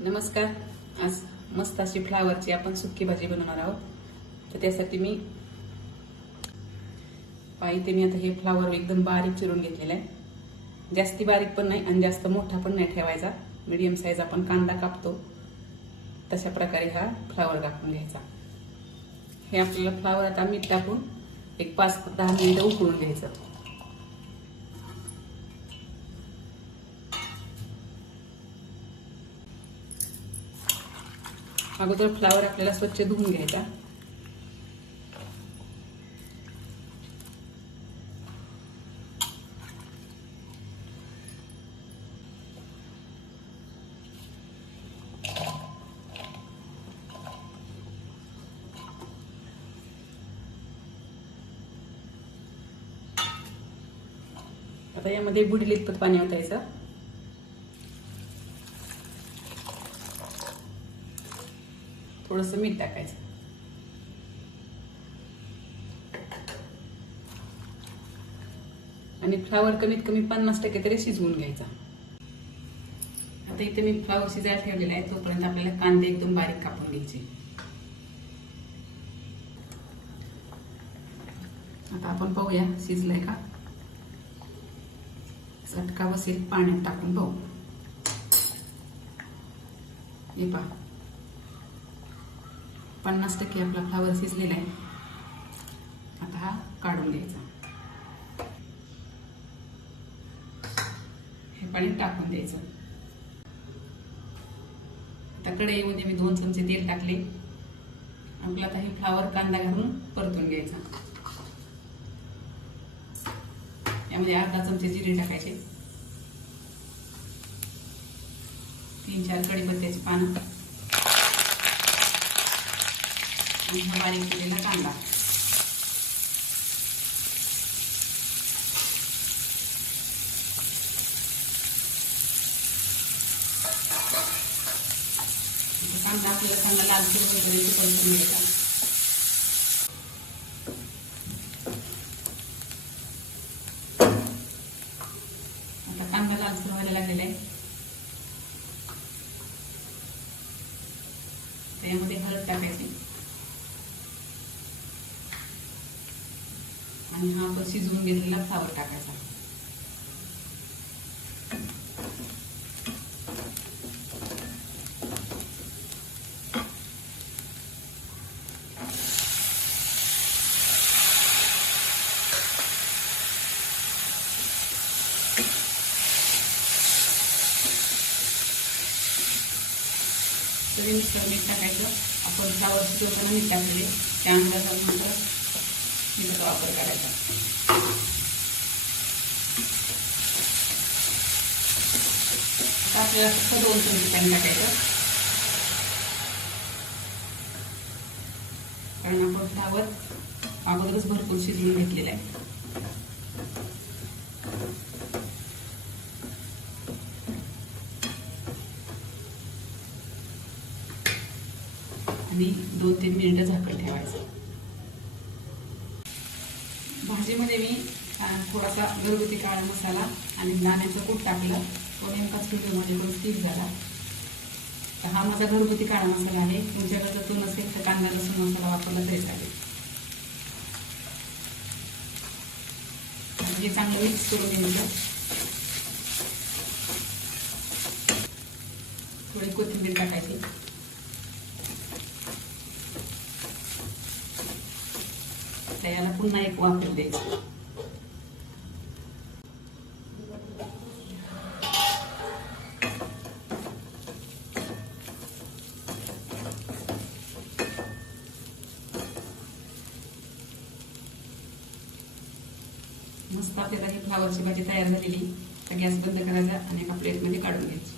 नमस्कार. आज मस्त अशी फ्लावरची आपण सुक्की भाजी बनवणार आहोत. तर त्यासाठी मी आता हे फ्लावर एकदम बारीक चिरून घेतलेला आहे. जास्ती बारीक पण नाही आणि जास्त मोठा पण नाही ठेवायचा. मीडियम साईज आपण कांदा कापतो तशा प्रकारे हा फ्लावर कापून घ्यायचा. हे आपल्याला फ्लावर आता मीठ टाकून एक 5-10 मिनिटं उकळून घ्यायचं. अगोदर फ्लावर आपल्याला स्वच्छ धुवून घ्यायचा. आता यामध्ये बुडील इतपत पाणी ओतायचं. थोडंसं मीठ टाकायचं आणि फ्लावर कमीत कमी 50% तरी शिजवून घ्यायचा. आता इथे मी फ्लावर शिजायला ठेवलेला आहे. तोपर्यंत आपल्याला कांदे एकदम बारीक कापून घ्यायचे. आता आपण पाहूया शिजलाय का. चटका बसेल पाण्यात टाकून पाहू. हे पहा 50% आपला फ्लावर शिजलेला आहे. आता हा काढून घ्यायचा. हे पाणी टाकून द्यायचं. आता कढईमध्ये मी 2 चमचे तेल टाकले. आपला आता हे फ्लावर कांदा घालून परतून घ्यायचा. यामध्ये अर्धा चमचे जिरे टाकायचे. 3-4 कढीपत्त्याची पानं आणि हा बारीक केलेला कांदा. कांदा आपल्याला चांगला लालसर होईपर्यंत परतून घ्यायचा. आता कांदा लालसर व्हायला लागलेला आहे. त्यामध्ये हळद टाकायची आणि हा आपण शिजवून घेतलेला फ्लावर टाकायचा. चवीनुसार मीठ टाकायचं. आपण फ्लावर शिजवताना मीठ टाकले त्या अंदाजानंतर मीठाचा वापर करायचा. आता आपल्याला फक्त 2 चमचे पाणी टाकायचं, कारण आपण फ्लावर अगोदरच भरपूर शिजवून घेतलेला आहे. आणि 2-3 मिनिटं झाकण ठेवायचं. भाजीमध्ये मी थोडासा घरगुती काळा मसाला आणि दाण्याचं कूट टाकलं. तो नेमकाच व्हिडिओमध्ये पण स्किप झाला. तर हा माझा घरगुती काळा मसाला आहे. तुमच्याकडे जर तो नसेल तर कांदा लसूण मसाला वापरला तरी चालेल. हे चांगलं मिक्स करून घ्यायचं. थोडी कोथिंबीर टाकायची. याला पुन्हा एक वाफेल द्यायचं. मस्त आपल्याला ही फ्लावरची भाजी तयार झालेली. तर गॅस बंद करायचा आणि एका प्लेटमध्ये काढून घ्यायची.